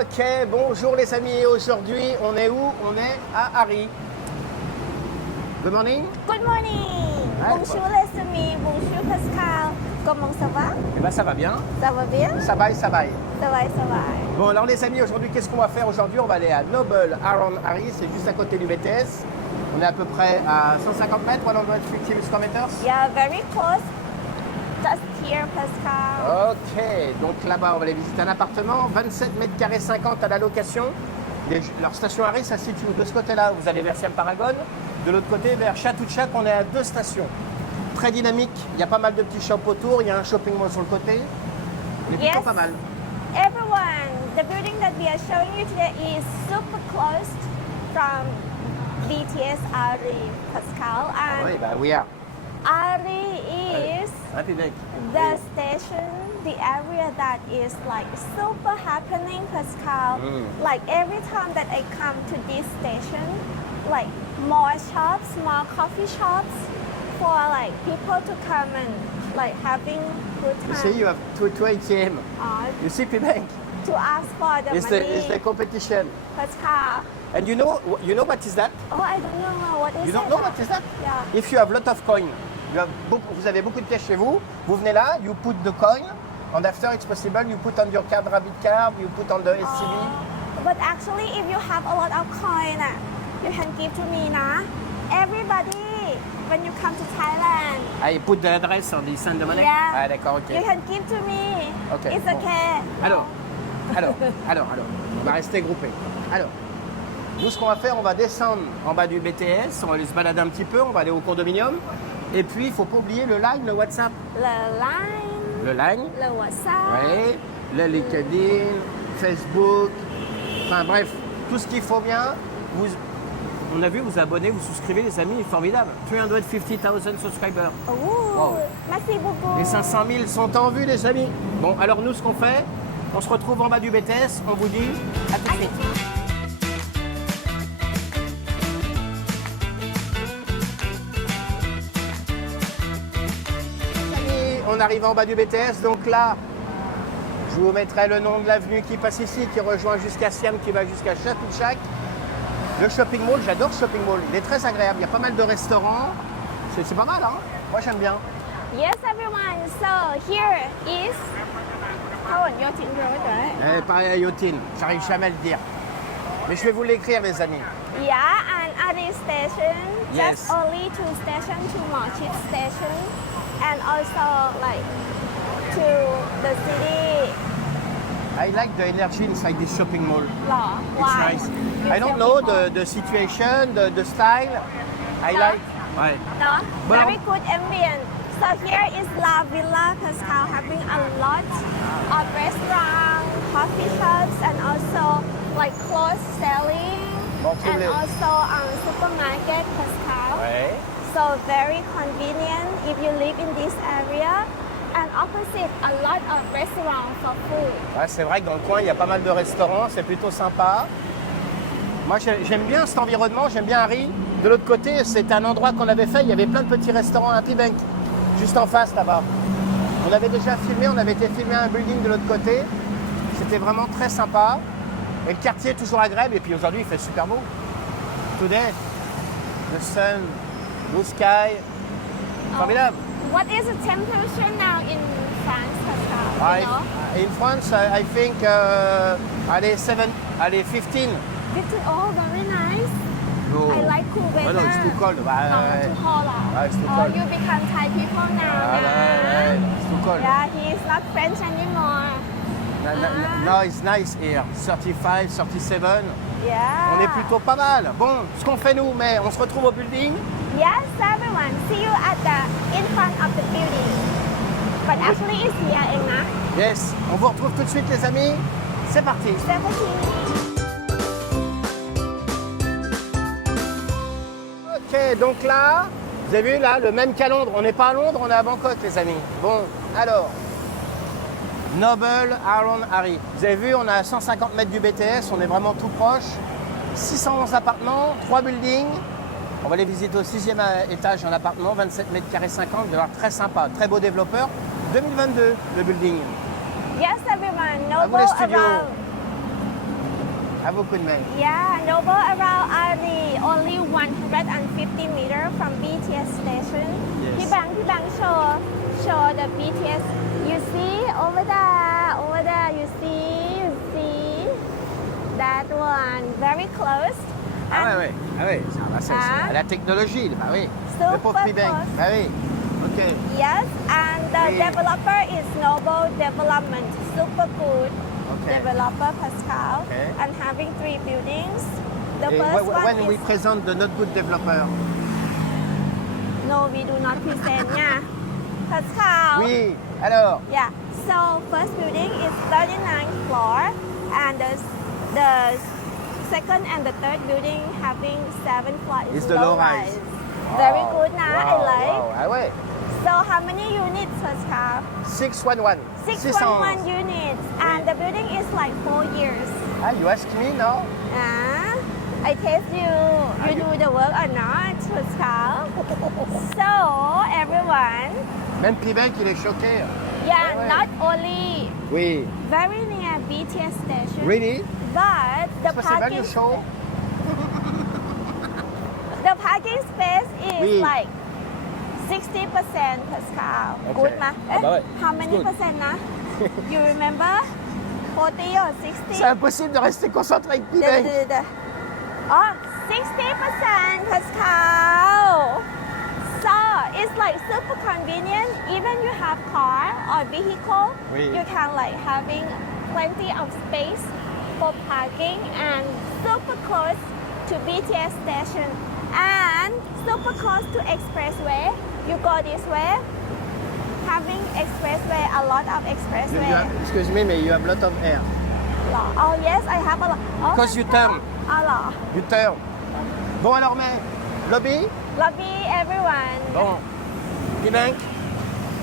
Ok, bonjour les amis. Aujourd'hui, on est où? On est à Harry. Good morning. Good morning. Ah, Bonjour les amis, bonjour Pascal. Comment ça va? Eh ben ça va bien. Ça va bien? Ça va. Ça va, ça va. Bon alors les amis, aujourd'hui, qu'est-ce qu'on va faire aujourd'hui? On va aller à Noble Around Harry, c'est juste à côté du BTS. On est à peu près à 150 mètres, 150 square meters. Yeah, very close. Just here, Pascal. Ok, donc là-bas, on va aller visiter un appartement, 27 mètres carrés 50 à la location. Leur station Harry, ça se situe de ce côté-là. Vous allez vers Siam Paragon. De l'autre côté, vers Chatuchak, on est à 2 stations. Très dynamique, il y a pas mal de petits shops autour, il y a un shopping mall sur le côté. Il est plutôt Yes. pas mal. Everyone, the building that we are showing you today is super close from BTS Ari, Pascal. Ah oui, And bah oui. Ari is Happy Day. the station, the area that is like super happening, Pascal. Like every time that I come to this station, like more shops, more coffee shops for like people to come and like having good You time. see, you have two ATM. You see, P-Bank. To ask for the It's money, the competition. Pascal. And you know what is that? Oh, I don't know what is You don't it. know what is that? Yeah. If you have lot of coin, vous avez beaucoup de cash chez vous, vous venez là, you put the coin, and after it's possible, you put on your card, Rabbit card, you put on the SCB. But actually, if you have a lot of coin, you can give to me, nah. Everybody, when you come to Thailand, I put the address on the send the money? yeah, Ah d'accord, ok. you can give to me. Ok, It's bon. okay. Alors, on va rester groupés. Alors, nous ce qu'on va faire, on va descendre en bas du BTS, on va aller se balader un petit peu, on va aller au condominium. Et puis, il ne faut pas oublier le line, le WhatsApp. Le line, Le line, le WhatsApp. oui, le LinkedIn, Facebook, enfin bref, tout ce qu'il faut bien. On a vu, vous abonnez, vous souscrivez les amis, formidable. 350,000 subscribers. Oh, Wow. merci beaucoup. Les 500 000 sont en vue les amis. Bon, alors nous ce qu'on fait, on se retrouve en bas du BTS, on vous dit à tout de suite. Amis, on arrive en bas du BTS, donc là, je vous mettrai le nom de l'avenue qui passe ici, qui rejoint jusqu'à Siam, qui va jusqu'à Chatuchak. Le shopping mall, j'adore le shopping mall, il est très agréable, il y a pas mal de restaurants, c'est pas mal, hein? Moi j'aime bien. Yes, everyone. So here is Yotin Road, right? Pareil à Yotin, j'arrive jamais à le dire. Mais je vais vous l'écrire les amis. Yeah, and at this station, Yes. just only 2 stations to Mochit station, and also like to the city. I like the energy inside this shopping mall. Law. It's Why? nice. You I don't feel know people? the situation, the style. I No. like. Ouais. No, Well- very good ambient. So here is La Villa Pascal having a lot of restaurants, coffee shops, and also like clothes selling, Bon, tous and les- also supermarket Pascal. Ouais. So very convenient if you live in this area. And opposite, a lot of restaurants for food. Ouais, c'est vrai que dans le coin, il y a pas mal de restaurants, c'est plutôt sympa. Moi, j'aime bien cet environnement, j'aime bien Harry. De l'autre côté, c'est un endroit qu'on avait fait, il y avait plein de petits restaurants à P-Bank, juste en face là-bas. On avait déjà filmé, on avait été filmer un building de l'autre côté. C'était vraiment très sympa. Et le quartier est toujours agréable, et puis aujourd'hui, il fait super beau. Today, the sun, blue sky, formidable. What is the temperature now in France, Pascal? You know? In France, I think, allez, 15. 15. Oh, very nice. No. I like cool weather. Oh, no, it's too cold. Bah, No, ouais. too cold. Ah, it's too Oh, cold. you become Thai people now. Ah, ouais, it's too cold. Yeah, he is not French anymore. No, it's nice here. 35, 37. Yeah. On est plutôt pas mal. Bon, ce qu'on fait nous, mais on se retrouve au building. Yes, everyone. See you at in front of the building. But actually, it's here, Engna. Yes, on vous retrouve tout de suite les amis. C'est parti. 17. Ok, donc là, vous avez vu là, le même qu'à Londres. On n'est pas à Londres, on est à Bangkok les amis. Bon, alors, Noble Around Harry. Vous avez vu, on est à 150 mètres du BTS, on est vraiment tout proche. 611 appartements, 3 buildings. On va aller visiter au 6e étage un appartement, 27 mètres carrés 50, de l'air très sympa, très beau développeur. 2022, le building. Yes, everyone. À vous Noble les studios. around À vous, Kunmeng. Yeah, Noble around only 150 meters from BTS station. Yes. พี่แบงค์ show the BTS. You see over there, you see that one very close. Ah And ouais. Ça va, c'est Ah. la technologie. Bah oui. Super Le pauvre Pibeng. close. Bah oui. Ok. Yes, and the Oui. developer is Noble Development. Super good Okay. developer, Pascal. Okay. And having 3 buildings. The Et first one when we is present the not good developer. no, we do not present. Yeah, Pascal. Oui. Alors. Yeah. So first building is 39th floor, and the second and the third building having 7 floor is It's the low rise. Very Wow. good, nah. I Wow, like. wow. Ah ouais. So how many units, Pascal? 611. 611 units, and the building is like 4 years. Ah, you ask me now? I test you. You do the work or not, Pascal? So everyone, Même Pibeng, il est choqué. yeah, Ouais. not only Oui. very near BTS station, Really? but the It's possible parking you show? space is Oui. like 60%, Pascal. Okay. Good, ma? Ah, bah ouais. How It's many good. percent, na? You remember? 40 or 60? C'est impossible de rester concentré avec Pibeng. Oh, 60%, Pascal. So it's like super convenient. Even you have car or vehicle, Oui. you can like having plenty of space for parking and super close to BTS station and super close to expressway. You go this way, having expressway, a lot of expressway. Excuse me, mais you have a lot of air. Oh yes, I have a lot. Oh, Because you turn. Allah. You turn. Bon alors, mais lobby? Lobby everyone. Bon. Pibeng,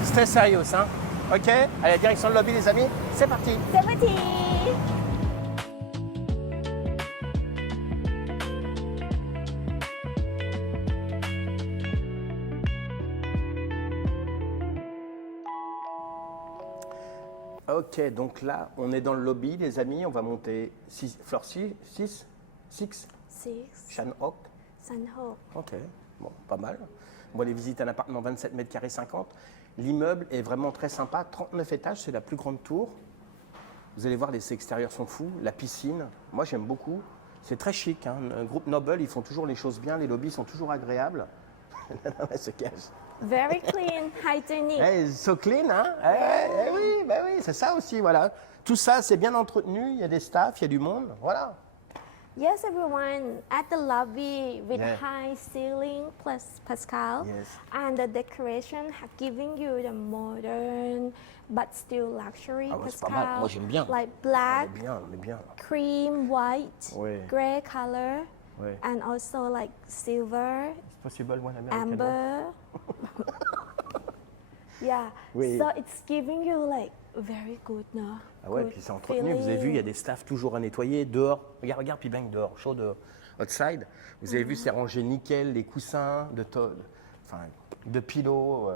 c'est très sérieux, hein? Ok? Allez, direction le lobby, les amis. C'est parti. 70. Ok, donc là, on est dans le lobby, les amis. On va monter floor 6, 6, 6. Shan Hok. Sanho. Ok, bon, pas mal. On va aller visiter un appartement 27 mètres carrés 50. L'immeuble est vraiment très sympa, 39 étages, c'est la plus grande tour. Vous allez voir, les extérieurs sont fous, la piscine, moi j'aime beaucoup. C'est très chic, hein. Un groupe Noble, ils font toujours les choses bien, les lobbies sont toujours agréables. Elle se cache. Very clean, hygienic. Eh, so clean, hein? Oui, bah oui, c'est ça aussi, voilà. Tout ça, c'est bien entretenu, il y a des staffs, il y a du monde, voilà. Yes, everyone, at the lobby with Yeah. high ceiling plus Pascal. Yes. And the decoration have given you the modern but still luxury Ah ouais, c'est Pascal. pas mal. Moi, j'aime bien. Like black, On est bien. cream, white, Ouais. gray color, Ouais. and also like silver, C'est possible, one American. amber. Yeah. Oui. So it's giving you like very good, no? Ah ouais, Good puis c'est entretenu. Vous avez vu, il y a des staffs toujours à nettoyer dehors. Regarde Pibeng dehors, chaud dehors. Outside. Vous avez vu, c'est rangé nickel, les coussins de pilots.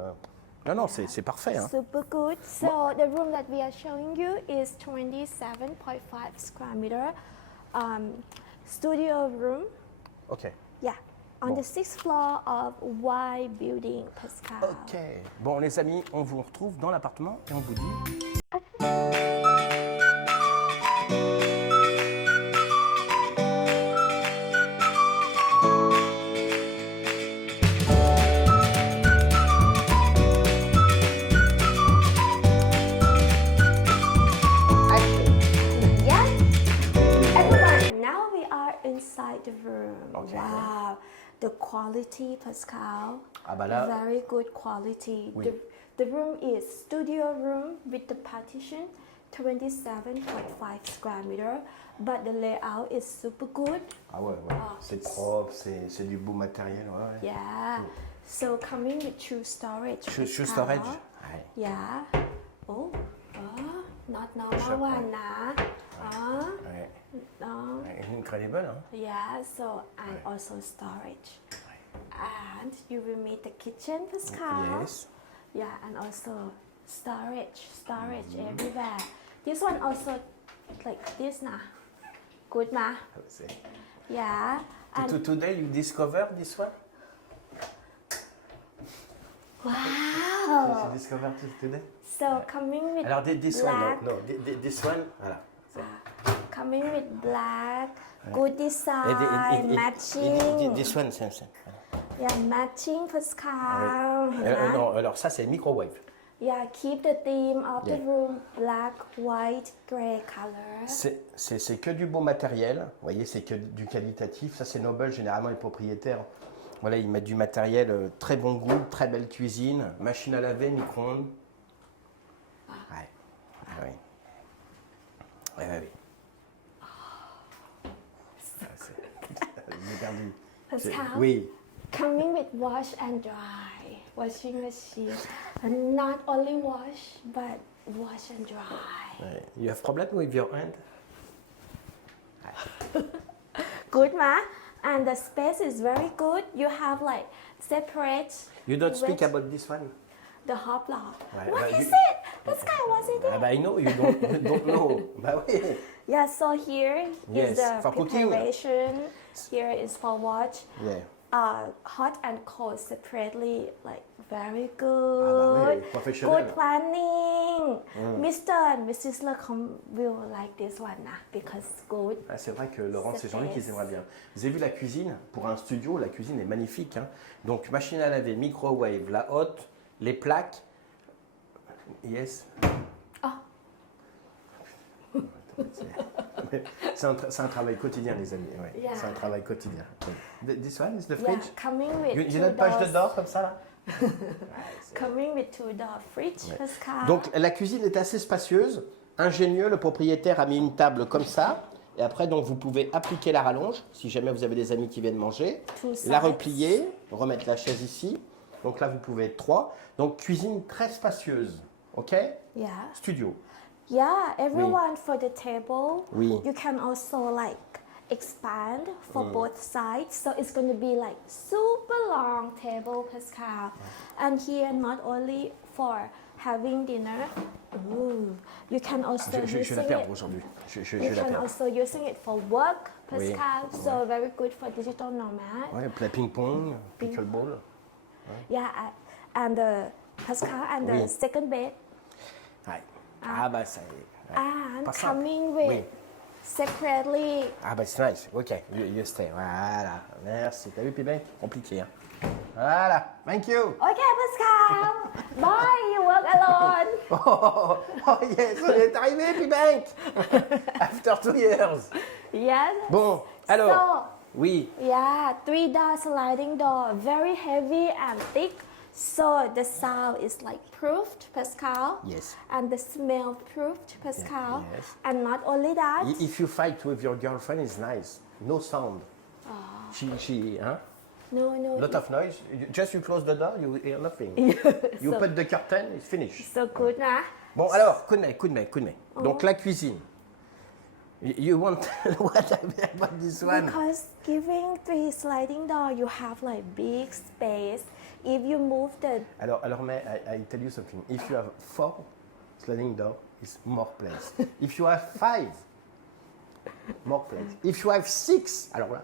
Non, c'est parfait. Hein. Super good. So the room that we are showing you is 27.5 square meter studio room. Ok. Yeah, on Bon. the 6th floor of Y building, Pascal. Ok. Bon, les amis, on vous retrouve dans l'appartement et on vous dit. Yeah. Everyone, now we are inside the room. Okay. Wow, the quality, Pascal. Ah bah là- Very good quality. Oui. The room is studio room with the partition, 27.5 square meter, but the layout is super good. Ah ouais, c'est propre, c'est du beau matériel. Ouais. Yeah. So coming with shoe storage. Shoe Pascal. storage. Ouais. Yeah. Oh, not normal Shop, one, nah. Ouais. No. Ouais, incredible, hein. Yeah, so and also storage. And you will meet the kitchen, Pascal. Yes. Yeah, and also storage everywhere. This one also like this now. Good, ma. Yeah. And Today you discover this one? wow. You discover today? So coming with Alors this black. one, no, this one, voilà. Coming with black. Good Et design. Matching. this one, same. Voilà. Yeah, matching Pascal. ห็นไหม? Non, alors ça c'est microwave. Yeah, keep the theme of the Yeah. room black, white, gray color. C'est que du beau matériel, vous voyez, c'est que du qualitatif. Ça c'est Noble, généralement les propriétaires, voilà, ils mettent du matériel très bon goût, très belle cuisine, machine à laver, micro-ondes. Ouais, oui. Ouais. J'ai perdu. Pascal? Oui. Coming with wash and dry. Washing machine. And not only wash, but wash and dry. Ouais. You have problem with your hand? Good, ma? And the space is very good. You have like separate. You don't speak veg- about this one? the hot block. Ouais, What bah, is you- it? Pascal, what is it? Ah bah, I know, you don't know. Bah oui. Yeah, so here is Yes, the for cooking. preparation. Here is for watch. Yeah. Hot and cold separately, like very Ah bah oui, good. professionnel. Good planning. Mr. and Mrs. Lecom will like this one because good. Ah, c'est vrai que Laurent, C'est c'est Jean-Luc qui fait. aimeraient bien. Vous avez vu la cuisine? Pour un studio, la cuisine est magnifique, hein. Donc machine à laver, microwave, la hotte, les plaques. Yes. C'est un travail quotidien, les amis. Ouais. Yeah. C'est un travail quotidien. This one is the Yeah, fridge? coming with You two not page doors. dedans comme ça là? Coming with two door fridge, Pascal. Donc la cuisine est assez spacieuse. Ingénieux, le propriétaire a mis une table comme ça. Et après, donc, vous pouvez appliquer la rallonge, si jamais vous avez des amis qui viennent manger. Two La sides. replier, remettre la chaise ici. Donc là, vous pouvez être 3. Donc cuisine très spacieuse. OK? Yeah. Studio. Yeah, everyone for the table. Oui. You can also like expand for both sides. So it's going to be like super long table, Pascal. And here not only for having dinner. Ooh, you can also Je vais using la perdre it. aujourd'hui. Je You vais la can perdre. also using it for work, Oui. Pascal. So very good for digital nomad. Ouais, plat ping-pong, pickleball. Yeah, and the Pascal and the Oui. second bed. Ouais. Ah bah ça y est. Ouais. And Pas simple. coming with Oui. separately. Ah bah c'est nice. OK. You stay. Voilà. Merci. T'as vu, Piben? Compliqué, hein. Voilà. Thank you. Okay, Pascal. Bye. You work alone. Oh yes, on est arrivé, Pibank. After 2 years. Yes. Bon, alors. Oui. So, yeah, 3-door sliding door, very heavy and thick. So the sound is like proofed, Pascal. Yes. And the smell proofed, Pascal. yes. And not only that. If you fight with your girlfriend, it's nice. No sound. She, huh? No. Lot of noise. Just you close the door, you hear nothing. You So- put the curtain, it's finished. So good, nah? Bon, alors, coup de main. Donc, la cuisine. You want what about this one? Because giving 3 sliding door, you have like big space. If you move the Alors, mais I tell you something. If you have 4 sliding door, it's more place. If you have 5, more place. If you have 6, alors là.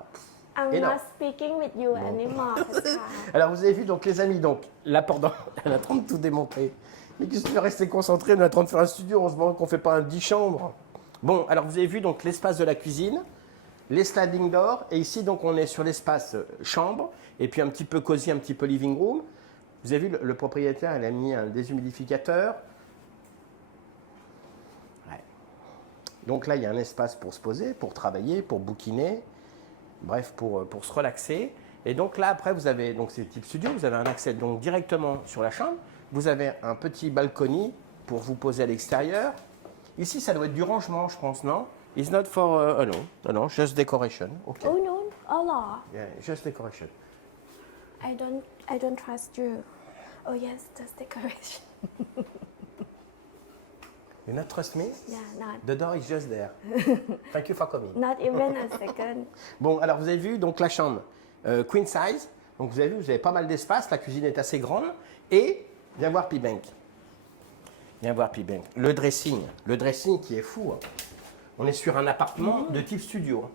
I'm énorme. not speaking with you anymore, Pascal. Alors vous avez vu donc les amis, donc là pendant, elle est en train de tout démonter. Mais qu'est-ce que tu rester concentré, on est en train de faire un studio, on se demande qu'on ne fait pas un 10 chambres. Bon, alors vous avez vu donc l'espace de la cuisine, les sliding doors, et ici donc on est sur l'espace chambre, et puis un petit peu cosy, un petit peu living room. Vous avez vu le propriétaire, elle a mis un déshumidificateur. Ouais. Donc là il y a un espace pour se poser, pour travailler, pour bouquiner. Bref, pour se relaxer. Et donc là, après, vous avez, donc c'est type studio, vous avez un accès donc directement sur la chambre. Vous avez un petit balcony pour vous poser à l'extérieur. Ici, ça doit être du rangement, je pense, non? It's not for, no, just decoration. OK. Oh no, Allah. Yeah, just decoration. I don't trust you. Oh yes, just decoration. You not trust me? Yeah, not The door is just there. Thank you for coming. not even a second. Bon, alors vous avez vu donc la chambre queen size. Donc vous avez vu, vous avez pas mal d'espace. La cuisine est assez grande. Et viens voir Pibank. Viens voir Pibank. Le dressing qui est fou. Hein. On est sur un appartement de type studio.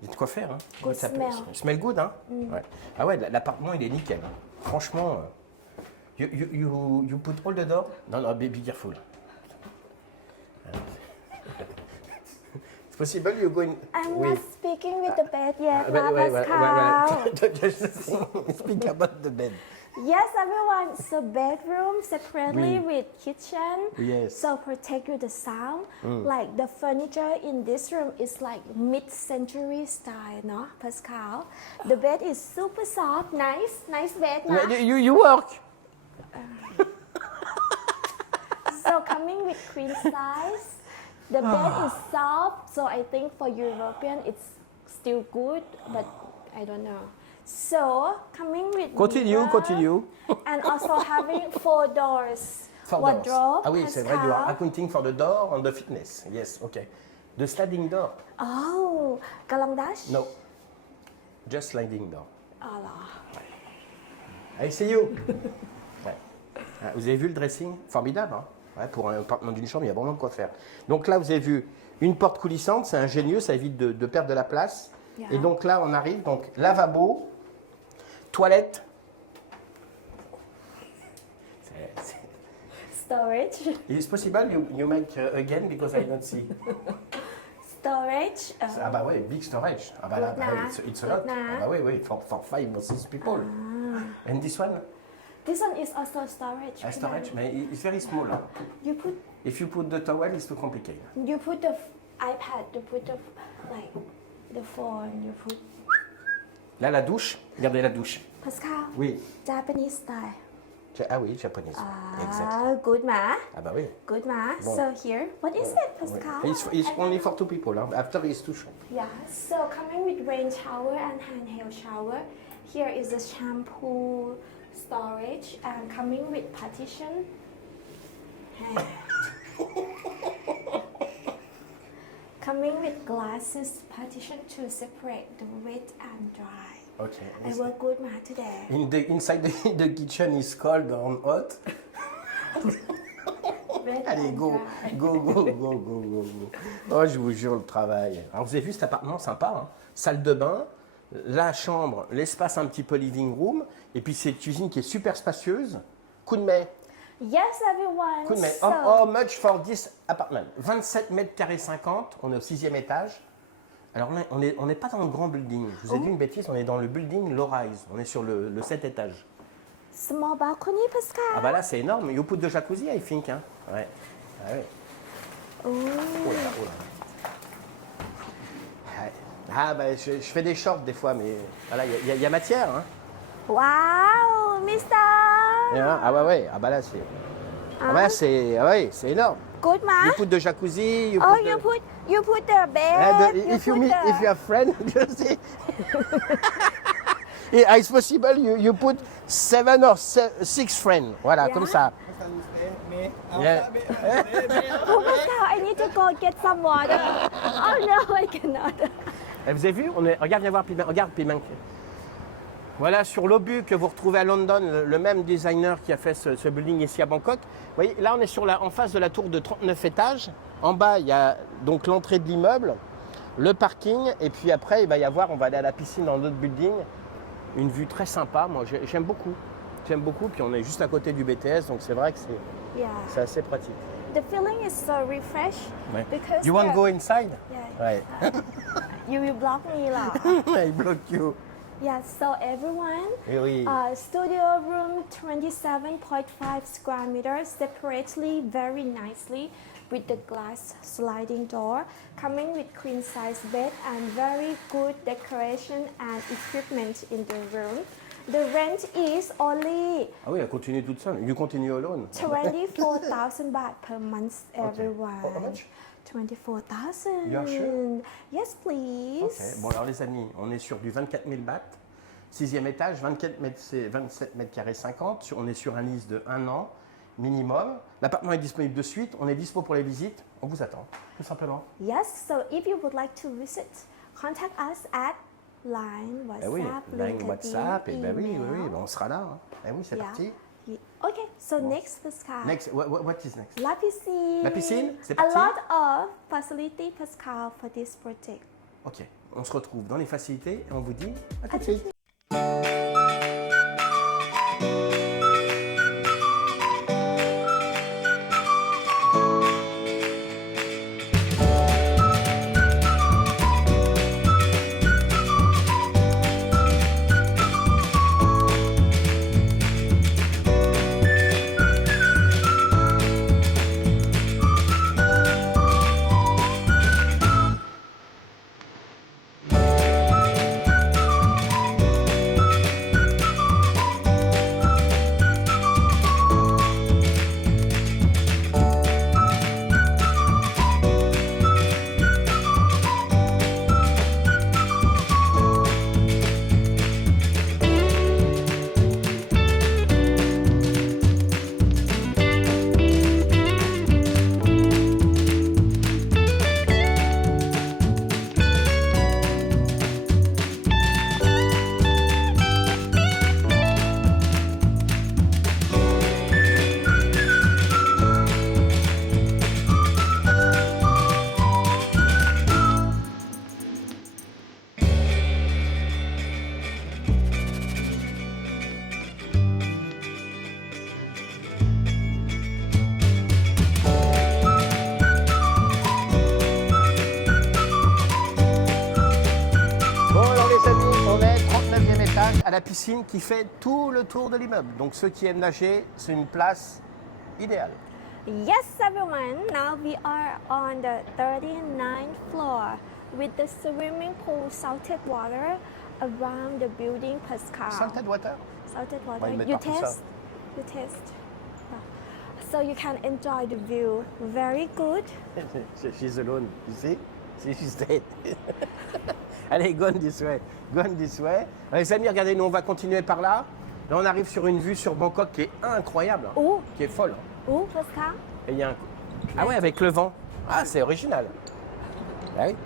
Il y a de quoi faire. Hein. Good Ça smell. smell good, hein. Ouais. Ah ouais, l'appartement, il est nickel. Hein. Franchement, you put all the door. Non, be careful. It's possible you go in. I'm Oui. not speaking with the bed yet, Wait, Pascal. Just speak about the bed. Yes, everyone. So bedroom separately Oui. with kitchen. Yes. So protect you the sound. Like the furniture in this room is like mid-century style, no, Pascal. The bed is super soft, nice bed, no? You work. So coming with queen size. The bed is soft, so I think for European it's still good, but I don't know. So coming with mirror, Continue. and also having 4 doors. Wardrobe. Ah oui, c'est vrai, you are Pascal. accounting for the door on the fitness. Yes, okay. The sliding door. Oh, Galang Dash? No. Just sliding door. Oh là. I see you. Ouais. Ah, vous avez vu le dressing? Formidable, hein? Ouais, pour un appartement d'une chambre, il y a vraiment de quoi faire. Donc là, vous avez vu une porte coulissante, c'est ingénieux, ça évite de perdre de la place. Yeah. Et donc là, on arrive, donc lavabo, toilette. Storage. Is possible you make again because I don't see. Storage. Ah bah ouais, big storage. Ah bah là, Good bah, na. it's a lot. Good na. Ah bah oui, for 5 or 6 people. And this one? This one is also storage. A storage, but it's very small. Huh? You put If you put the towel, it's too complicated. the iPad. You put the like the phone. You put Là, la douche. Regardez la douche. Pascal. Oui. Japanese style. Ah oui, japonaise. Exact. Good ma. Ah bah oui. Good ma. Bon. So here, what is it, Pascal? It's only for 2 people. Huh? After it's too short. Yeah. So coming with rain shower and handheld shower. Here is the shampoo storage and coming with partition. Coming with glasses partition to separate the wet and dry. Okay. I work good ma today. Inside the kitchen is cold or hot. Wet Allez, and go, dry. go. Oh, je vous jure, le travail. Alors, vous avez vu cet appartement sympa, hein? Salle de bain, la chambre, l'espace un petit peu living room, et puis cette cuisine qui est super spacieuse. Coup de mai. Yes, everyone. Coup de mai. So, How much for this apartment? 27 mètres carrés 50, on est au 6e étage. Alors là, on n'est pas dans le grand building. Je vous ai dit une bêtise, on est dans le building Low-Rise. On est sur le 7 étages. small balcony, Pascal. Ah bah là, c'est énorme. You put de jacuzzi, I think. Hein? Ouais. Ah ouais. Ooh. Oh là. Ouais. Ah bah je fais des shorts des fois, mais voilà, il y a matière. Hein. Wow, Mister. Ah bah ouais, ah bah là c'est... Ah bah c'est énorme. Good ma. You put de jacuzzi, Oh, the- you put the bed. and if you have friend, you see. Yeah, it's possible you put 7 or 6 friends. Voilà, Yeah. comme ça. Yeah. Oh, Pascal, I need to go get some water. Oh no, I cannot. Et vous avez vu, regarde, viens voir, regarde Pimenk. Voilà, sur l'obus que vous retrouvez à London, le même designer qui a fait ce building ici à Bangkok. Vous voyez, là, on est en face de la tour de 39 étages. En bas, il y a donc l'entrée de l'immeuble, le parking, et puis après, il va y avoir, on va aller à la piscine dans notre building. Une vue très sympa, moi j'aime beaucoup. J'aime beaucoup, puis on est juste à côté du BTS, donc c'est vrai que Yeah. c'est assez pratique. The feeling is so refresh Ouais. because You want to the- go inside? Yeah. Ouais. You will block me lah. I block you. Yeah, so everyone, Eh oui. studio room 27.5 square meters separately very nicely with the glass sliding door, coming with queen size bed and very good decoration and equipment in the room. The rent is only Ah oui, elle continue toute seule. You continue alone. 24,000 baht per month, everyone. How much? 24,000. You are sure? Yes, please. Ok. Bon alors les amis, on est sur du 24 000 bahts, 6e étage, 27 mètres carrés 50. On est sur un lease de 1 an minimum. L'appartement est disponible de suite. On est dispo pour les visites. On vous attend, tout simplement. Yes, so if you would like to visit, contact us at Line, Eh oui, WhatsApp, line LinkedIn, WhatsApp, et ben oui, email. on sera là. Hein. Eh oui, c'est Yeah. parti. Okay, So next, Pascal. Next, what is next? La piscine. La piscine, c'est A parti. lot of facility, Pascal, for this project. Ok, on se retrouve dans les facilités et on vous dit à tout de suite. À la piscine qui fait tout le tour de l'immeuble. Donc ceux qui aiment nager, c'est une place idéale. Yes, everyone. Now we are on the 39th floor with the swimming pool, salted water around the building, Pascal. Salted water. Salted water. Ouais, ils mettent You partout ça. taste. You taste. So you can enjoy the view. Very good. She's alone, you see? See, she's dead. Allez, go on this way. Go on this way. Les amis, regardez, nous on va continuer par là. Là, on arrive sur une vue sur Bangkok qui est incroyable, Oh. qui est folle. Où, Pascal? Et il y a un... Ah ouais, avec le vent. Ah, c'est original. Ah oui.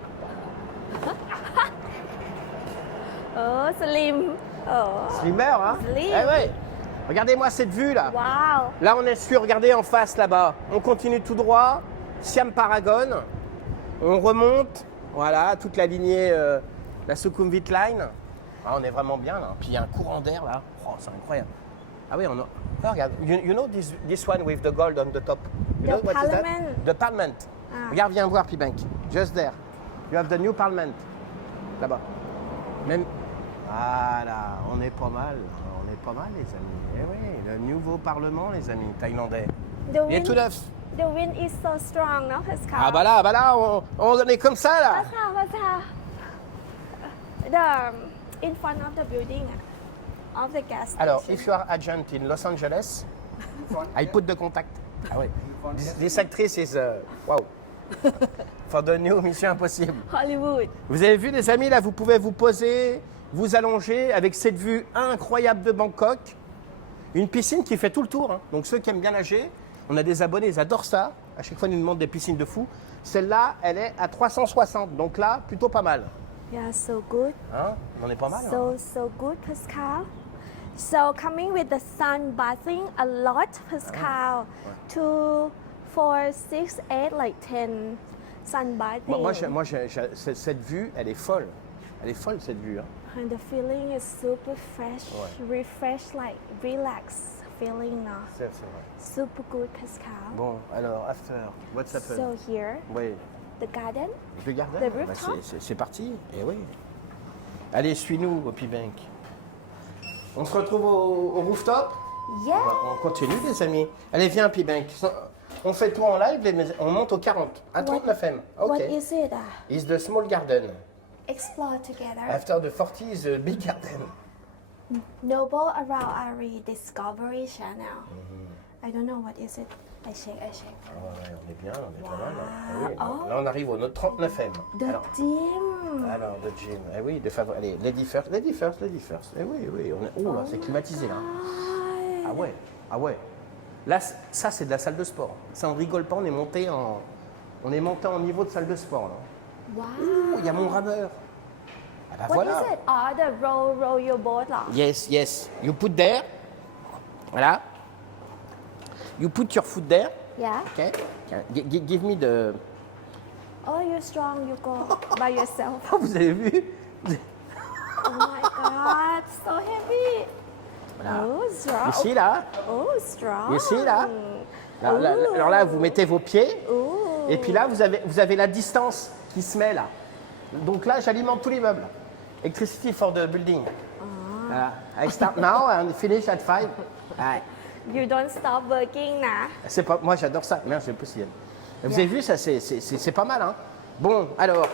Oh, slim. Oh. Slimmer, hein? Slim. Eh ouais. Regardez-moi cette vue là. Wow. Là, on est sur, regardez en face là-bas. On continue tout droit. Siam Paragon. On remonte. Voilà, toute la lignée, la Sukhumvit Line. Ah, on est vraiment bien là. Puis il y a un courant d'air là. Oh, c'est incroyable. Ah oui, on a... Ah, regarde, you know this one with the gold on the top? You know The what is that? Parliament. The Parliament. Ah. Regarde, viens voir P-Bank. Just there. You have the new Parliament. Là-bas. Même... Voilà, on est pas mal. On est pas mal, les amis. Eh oui, le nouveau Parlement, les amis thaïlandais. The Il est tout wind, neuf. the wind is so strong, no, Pascal? Ah bah là, on est comme ça là. Pascal. The in front of the building of the gas station. Alors, if you are agent in Los Angeles, I put the contact. Ah oui. This actress is wow. For the new Mission Impossible. Hollywood. Vous avez vu, les amis, là, vous pouvez vous poser, vous allonger avec cette vue incroyable de Bangkok. Une piscine qui fait tout le tour. Hein. Donc, ceux qui aiment bien nager, on a des abonnés, ils adorent ça. À chaque fois, ils nous demandent des piscines de fou. Celle-là, elle est à 360. Donc là, plutôt pas mal. Yeah, so good. Hein? On est pas mal. So, hein. so good, Pascal. So coming with the sun bathing a lot, Pascal. 2, 4, 6, 8, like 10 sun bathing. Cette vue, elle est folle. Elle est folle, cette vue. Hein. And the feeling is super fresh, Ouais. refresh, like relax feeling now. C'est vrai. Super good, Pascal. Bon, alors, after, what's happened? So here, Oui, the garden. le gardien. The rooftop? C'est parti, eh oui. Allez, suis-nous au P-Bank. On se retrouve au rooftop. Yeah. On continue, les amis. Allez, viens, P-Bank. On fait tout en live, mais on monte au 40, à 39e. What Ok. is it? It's the small garden. Explore together. After the 40 is the big garden. Noble Around Ari Discovery Channel. I don't know what is it. I check. Ah ouais, on est bien, on est pas mal. hein. Ah oui, Oh. Là, on arrive au notre 39e. The gym. Alors, le gym. Eh oui, des favoris. Allez, lady first. Eh oui, on est... Oh là, c'est climatisé là. Ah ouais, ah ouais. Là, ça, c'est de la salle de sport. Ça, on rigole pas, on est monté en niveau de salle de sport. Là. Wow. Ouh, il y a mon rameur. Ah bah What voilà. is it? Oh, the roll your boat lah. Yes. You put there. Voilà. You put your foot there. Yeah. Okay. Give me the. Oh, you're strong. You go by yourself. Oh, vous avez vu? Oh my God, so heavy. Voilà. Oh, strong. You see là? Oh, strong. You see là? Alors là, vous mettez vos pieds. Ooh. Et puis là, vous avez la distance qui se met là. Donc là, j'alimente tout l'immeuble. Electricity for the building. Voilà. I start now and finish at 5. Ouais. You don't stop working, nah. C'est pas, moi, j'adore ça. Merde, c'est possible. Vous avez vu, ça, c'est pas mal, hein? Bon, alors.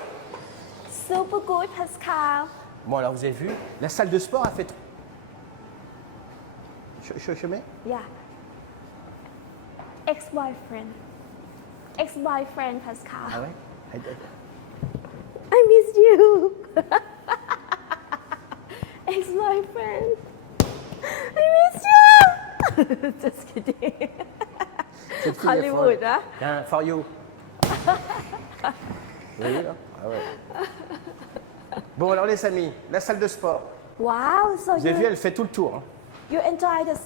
Super good, Pascal. Bon, alors, vous avez vu, la salle de sport a fait. Je mets? Yeah. Ex-boyfriend. Ex-boyfriend, Pascal. Ah ouais? I miss you. Ex-boyfriend. I miss you. Just kidding. Cette fille est Hollywood, folle. hein? Tiens, for you. Vous voyez, là? Ah ouais. Bon, alors, les amis, la salle de sport. Wow, so Vous avez vu, elle fait tout le tour. Hein. you enjoy the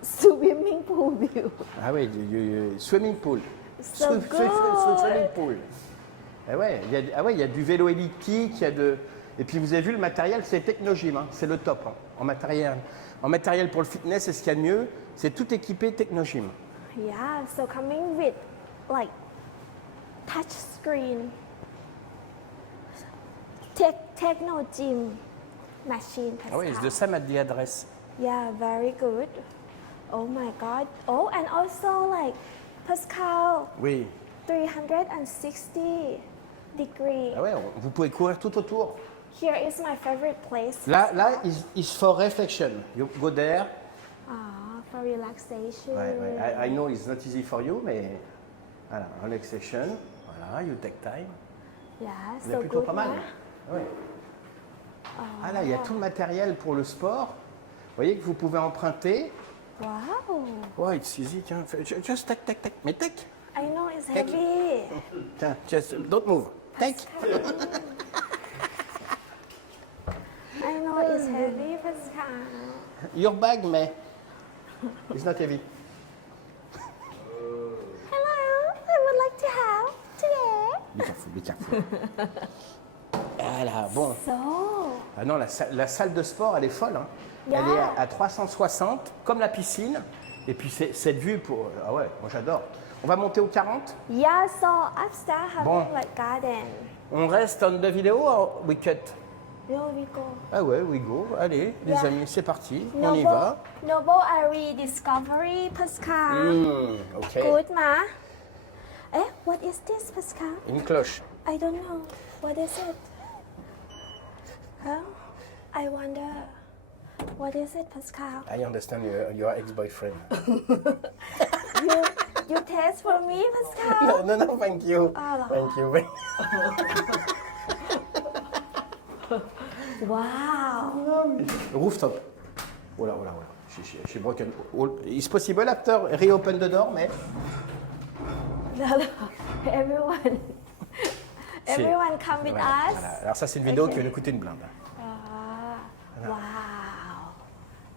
swimming pool view. Ah oui, swimming pool. So good. Swimming pool. Ah ouais, il y a du vélo elliptique, il y a de... Et puis vous avez vu le matériel, c'est Technogym, hein, c'est le top hein, en matériel. En matériel pour le fitness, c'est ce qu'il y a de mieux, c'est tout équipé Technogym. Yeah, so coming with like touch screen, techno gym machine. Ah oui, Pascal. c'est de ça m'a dit adresse. Yeah, very good. Oh my God. Oh, and also like Pascal, Oui. 360 degree. Ah ouais, vous pouvez courir tout autour. Here is my favorite place. Là, is for reflection. You go there. Ah, for relaxation. Ouais, ouais. I know it's not easy for you, mais voilà, relaxation. Voilà, you take time. Yeah, C'est so plutôt good. pas mal. Huh? Ouais. Ah là, il y a tout le matériel pour le sport. Vous voyez que vous pouvez emprunter. Wow. Ouais, it's easy, tiens. Just take. Mais take. I know it's Take. heavy. Tiens, just don't move. Take. I know it's heavy, Pascal. Your bag, mais it's not heavy. Hello, I would like to have today. Be careful. Voilà, bon. So, Ah non, la salle de sport, elle est folle. Hein. Yeah. Elle est à 360, comme la piscine. Et puis cette vue pour... Ah ouais, moi j'adore. On va monter au 40. yeah, so upstairs having Bon. like garden. On reste on the vidéo ou we cut? No, we go. Ah ouais, we go. Allez, les Yeah. amis, c'est parti. On y va. Noble Area Discovery, Pascal. Ok. Good, ma. Eh, what is this, Pascal? Une cloche. I don't know. What is it? Huh? I wonder. What is it, Pascal? I understand your ex-boyfriend. You taste for me, Pascal? No, thank you. Ah, Thank you. Wow. Rooftop. Oh là. She broken. It's possible after reopen the door, mais... Everyone come with Voilà, us. voilà. Alors ça, c'est une vidéo qui va nous coûter une blinde. Wow.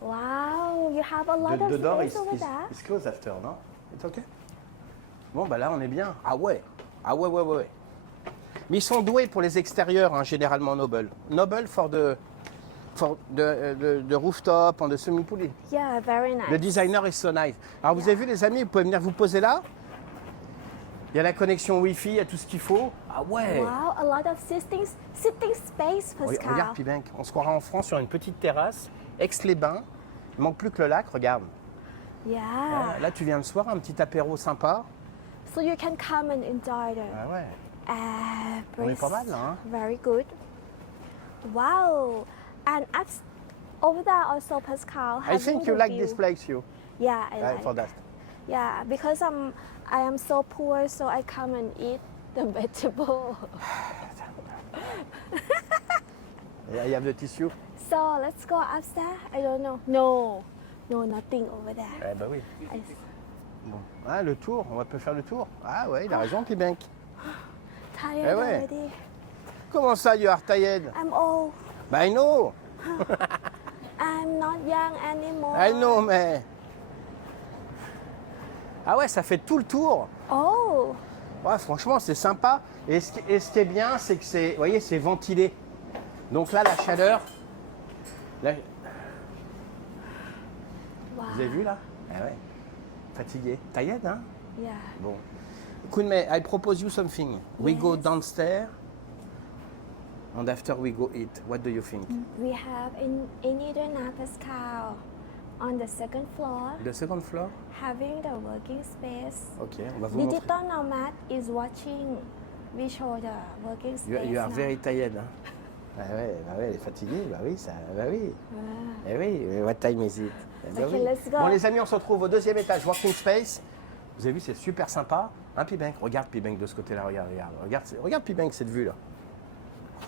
Wow, you have a lot of The door space over there. is closed after, non? It's okay? Bon, bah là, on est bien. Ah ouais. Mais ils sont doués pour les extérieurs, hein, généralement, Noble. Noble for the rooftop, on the swimming pool. Yeah, very nice. Le designer is so nice. Alors, vous avez vu, les amis, vous pouvez venir vous poser là. Il y a la connexion Wi-Fi, il y a tout ce qu'il faut. Ah ouais. Wow, a lot of sitting space, Pascal. Regarde, Pibenk, on se croira en France sur une petite terrasse, Aix-les-Bains. Il manque plus que le lac, regarde. Yeah. Là, tu viens le soir, un petit apéro sympa. So you can come and enjoy the Ah ouais. breeze. On est pas mal, là, hein? Very good. Wow. And over there also, Pascal. I think having you the like view. this place, you. Yeah, I like. For that. Yeah, because I am so poor, so I come and eat the vegetable. I have the tissue. So let's go upstairs. I don't know. No, nothing over there. Eh ben oui. I- Bon. Ah, le tour, on peut faire le tour. Ah ouais, il a raison, Pibenk. Tired Eh ouais. already. Comment ça, you are tired? I'm old. Bah, I know. I'm not young anymore. I know, mais... Ah ouais, ça fait tout le tour. Oh, Ouais, franchement, c'est sympa. Et ce qui est bien, c'est que c'est, vous voyez, c'est ventilé. Donc là, la chaleur. Là, wow. vous avez vu là? Ah ouais. Fatigué. Tired, hein? Yeah. Bon. Kunme, I propose you something. We go Yes. downstairs. And after we go eat. What do you think? We have in Iduna Pascal on the second floor, The second floor? having the working space. Ok, on va vous montrer. Digital Nomad is watching. We show the working space. You are now. very tired. Hein? Bah ouais, elle est fatiguée. Bah oui, ça, bah oui. Wow. Eh oui, what time is it? Eh bah Ok, oui. let's go. Bon, les amis, on se retrouve au deuxième étage, working space. Vous avez vu, c'est super sympa. Hein, Pibank? Regarde Pibank de ce côté-là, regarde Pibank, cette vue-là.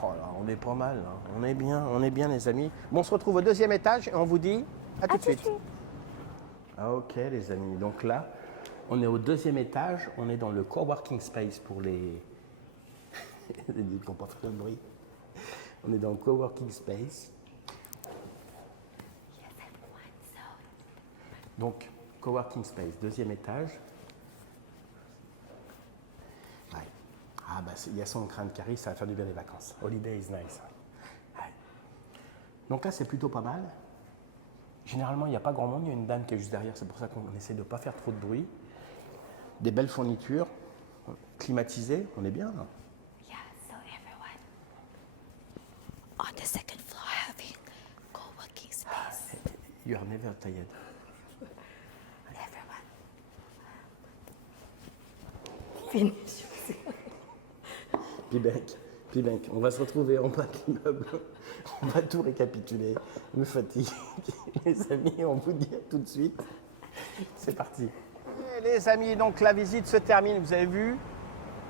Oh là, on est pas mal, là. On est bien, les amis. Bon, on se retrouve au deuxième étage et on vous dit à tout de suite. Ah, ok, les amis. Donc là, on est au deuxième étage. On est dans le coworking space pour les. Ils font pas trop de bruit. On est dans le coworking space. Donc, coworking space, deuxième étage. Ouais. Ah, bah, il y a son crâne qui arrive, ça va faire du bien les vacances. Holiday is nice. Ouais. Donc là, c'est plutôt pas mal. Généralement, il n'y a pas grand monde, il y a une dame qui est juste derrière, c'est pour ça qu'on essaie de ne pas faire trop de bruit. Des belles fournitures, climatisées, on est bien là. Yeah, so everyone on the second floor having co-working space. You are never tired. Everyone. Finish. Pibank, on va se retrouver en bas de l'immeuble. On va tout récapituler. On me fatigue. Les amis, on vous dit à tout de suite. C'est parti. Les amis, donc la visite se termine. Vous avez vu?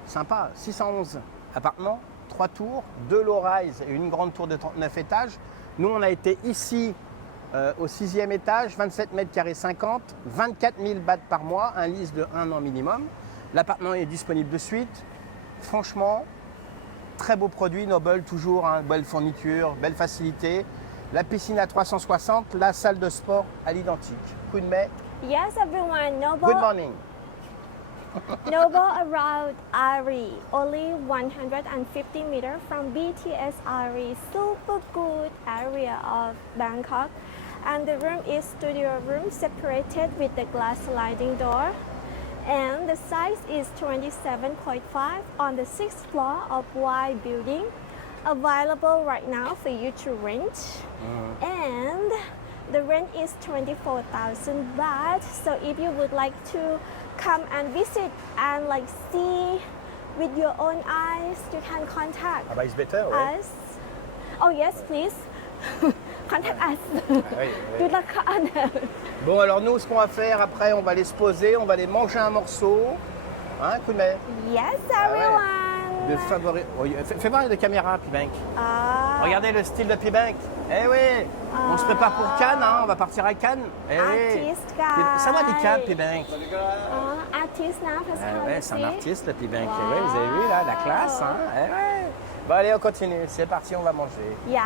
Sympa. 611 appartements, 3 tours, 2 low-rise et une grande tour de 39 étages. Nous, on a été ici au 6e étage, 27 mètres carrés 50, 24 000 bahts par mois, un lease de 1 an minimum. L'appartement est disponible de suite. Franchement, très beau produit, Noble, toujours, hein, belle fourniture, belle facilité. La piscine à 360, la salle de sport à l'identique. Kunme, Yes, everyone. good morning. Noble around Ari, only 150 meters from BTS Ari. Super good area of Bangkok. And the room is studio room separated with the glass sliding door. And the size is 27.5 on the 6th floor of Y building. Available right now for you to rent. And the rent is 24,000 baht. So if you would like to come and visit and like see with your own eyes, you can contact Ah bah, it's better, ouais. us. Oh yes, please. Contact us. Oui, Do oui. not call. Bon, alors nous, ce qu'on va faire après, on va les se poser, on va les manger un morceau. Hein, Kunme? Yes, Ah ouais. everyone. De favori... Oh, fais voir les caméras, Pibank. Ah, Regardez le style de Pibank. Eh oui, on se prépare pour Cannes, hein, on va partir à Cannes. Eh oui. artiste, guys. Ça va des Cannes, Pibank? Artiste now, Pascal. Ah ouais, c'est un see? artiste, le Pibank. Eh Wow. ouais, vous avez vu là, la classe. Hein? Eh ouais. Bon, allez, on continue. C'est parti, on va manger. Yeah.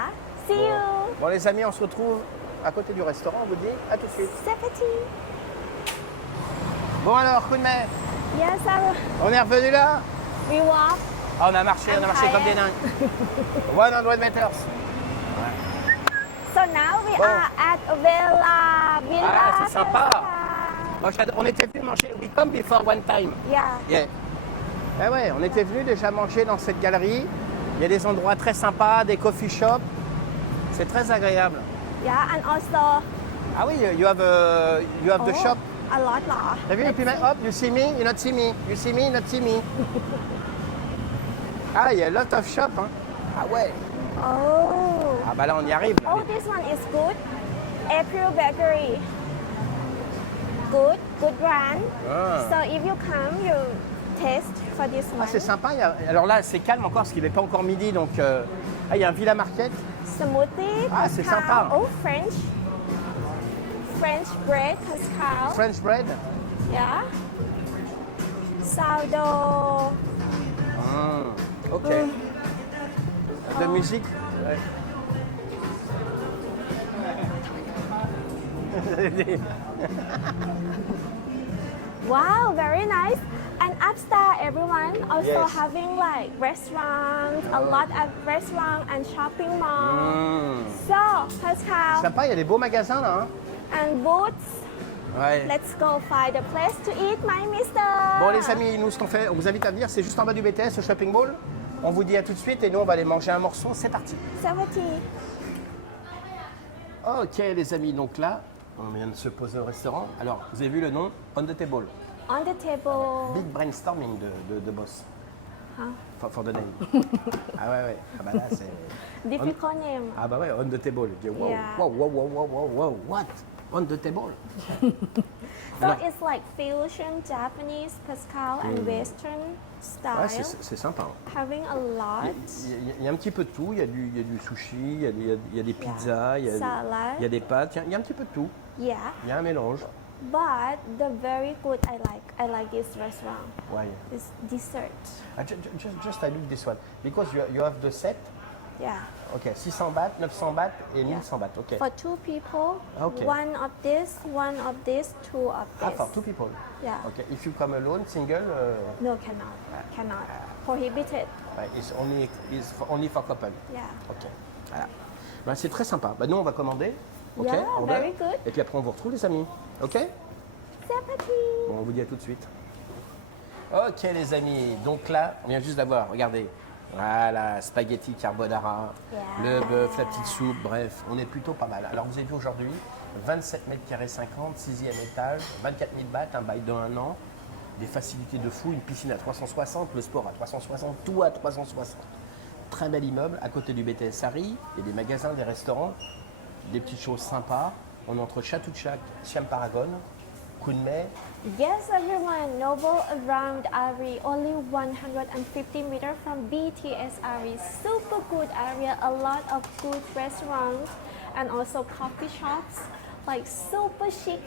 See you. Bon, les amis, on se retrouve à côté du restaurant. On vous dit à tout de suite. Sepeti. Bon, alors, Kunme, Yes, everyone. on est revenu là. We walk. Ah, on a marché comme des dingues. 100 meters. So now we Bon. are at Villa. Ah, c'est sympa. Pascal. Moi, on était venu manger. We come before one time. Yeah. Yeah. Eh ouais, on était venu déjà manger dans cette galerie. Il y a des endroits très sympas, des coffee shops. C'est très agréable. Yeah, and also. Ah oui, you have the shop. A lot lah. T'as vu le piment? Hop, you see me, you not see me. You see me, not see me. Ah, il y a a lot of shop. Hein. Ah ouais. Oh. Ah bah là, on y arrive. Là. Oh, this one is good. April Bakery. Good brand. Ah. So if you come, you taste for this one. Ah, c'est sympa. Alors là, c'est calme encore parce qu'il n'est pas encore midi. Donc, ah, il y a un Villa Market. Smoothie. Ah, c'est Pascal. sympa. Oh, French bread, Pascal. French bread. Yeah. Sourdough. Ok. De musique. Ouais. Wow, very nice. And upstairs, everyone also Yes. having like restaurants, a lot of restaurants and shopping malls. So, Pascal, Sympa, il y a des beaux magasins là. Hein. and booths. Ouais. Let's go find a place to eat, my mister. Bon les amis, nous ce qu'on fait, on vous invite à venir, c'est juste en bas du BTS, au shopping mall. On vous dit à tout de suite et nous on va aller manger un morceau, c'est parti. 70. Ok les amis, donc là, on vient de se poser au restaurant. Alors, vous avez vu le nom On the Table. On the table. Big brainstorming de boss. Huh? For the name. Ah ouais, ouais. Ah bah là, c'est... Difficult name. Ah bah ouais, On the Table. Je dis, wow, Yeah. wow, wow, wow, wow, wow, wow, what? On the Table. So Alors- it's like fusion Japanese, Pascal, and Western style. Ouais, c'est sympa. Hein. Having a lot. Il y a un petit peu de tout. Il y a du sushi, il y a des pizzas, il y a Salad. il y a des pâtes. Il y a un petit peu de tout. Yeah. Il y a un mélange. But the very good I like this restaurant. Ouais. Is dessert. Just I look this one. Because you have the set. Yeah. Ok, 600 bahts, 900 bahts et 1100 bahts. Ok. For two people, Okay. one of this, two of this. Ah, for two people. Yeah. Ok. If you come alone, single, No, cannot. Prohibited. it's only for couple. Yeah. Ok. Voilà. Ben, c'est très sympa. Ben, nous, on va commander. Ok. Yeah, order. very good. Et puis après, on vous retrouve, les amis. Ok. C'est parti. Bon, on vous dit à tout de suite. Ok, les amis. Donc là, on vient juste d'avoir, regardez. Voilà, spaghetti carbonara, Yeah. le bœuf, la petite soupe, bref, on est plutôt pas mal. Alors vous avez vu aujourd'hui, 27 mètres carrés 50, 6e étage, 24 000 bahts, un bail de 1 an, des facilités de fou, une piscine à 360, le sport à 360, tout à 360. Très bel immeuble, à côté du BTS Harry, il y a des magasins, des restaurants, des petites choses sympas. On est entre Chatuchak, Siam Paragon, Kunmei. Yes, everyone. Noble around Ari, only 150 meters from BTS Ari. Super good area. A lot of good restaurants and also coffee shops. Like super chic,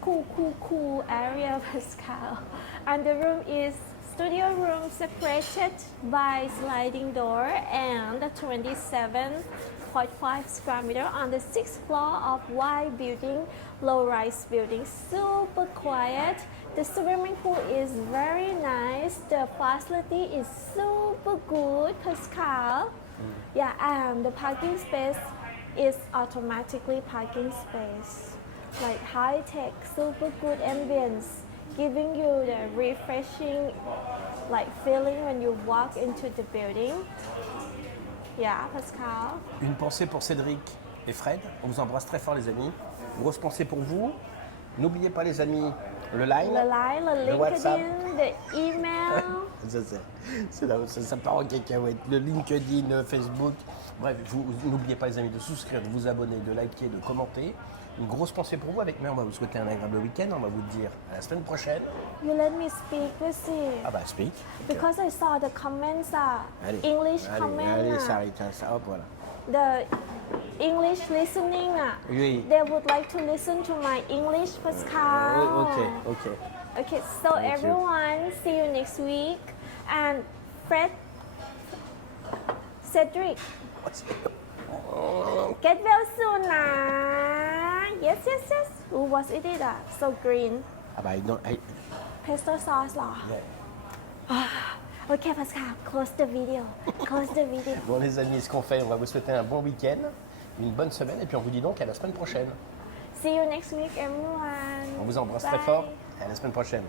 cool area, Pascal. And the room is studio room separated by sliding door and 27.5 square meter on the 6th floor of Y building, low-rise building. Super quiet. The swimming pool is very nice. The facility is super good, Pascal. Yeah, and the parking space is automatically parking space. Like high-tech, super good ambience, giving you the refreshing like feeling when you walk into the building. Yeah, Pascal. Une pensée pour Cédric et Fred. On vous embrasse très fort, les amis. Grosse pensée pour vous. N'oubliez pas, les amis, le line. The line, the Le WhatsApp. LinkedIn, the email. Ça part en cacahuète. Le LinkedIn, le Facebook. Bref, n'oubliez pas, les amis, de souscrire, de vous abonner, de liker, de commenter. Une grosse pensée pour vous. Avec moi, on va vous souhaiter un agréable week-end. On va vous dire à la semaine prochaine. You let me speak, Lucy. Ah bah, speak. Because I saw the comments are Allez. English Allez, comments. allez, ça arrête. Ça, hop, voilà. The English listening, Oui. they would like to listen to my English, Pascal. Ok. Okay, so Thank you. everyone, see you next week. And Cedric, get well soon, nah. Yes. Ooh, what's it? So green. Ah bah, Pesto sauce, lah. yeah. Okay, Pascal, close the video. Bon, les amis, ce qu'on fait, on va vous souhaiter un bon week-end, une bonne semaine, et puis on vous dit donc à la semaine prochaine. See you next week, everyone. On vous embrasse Bye. très fort, et à la semaine prochaine.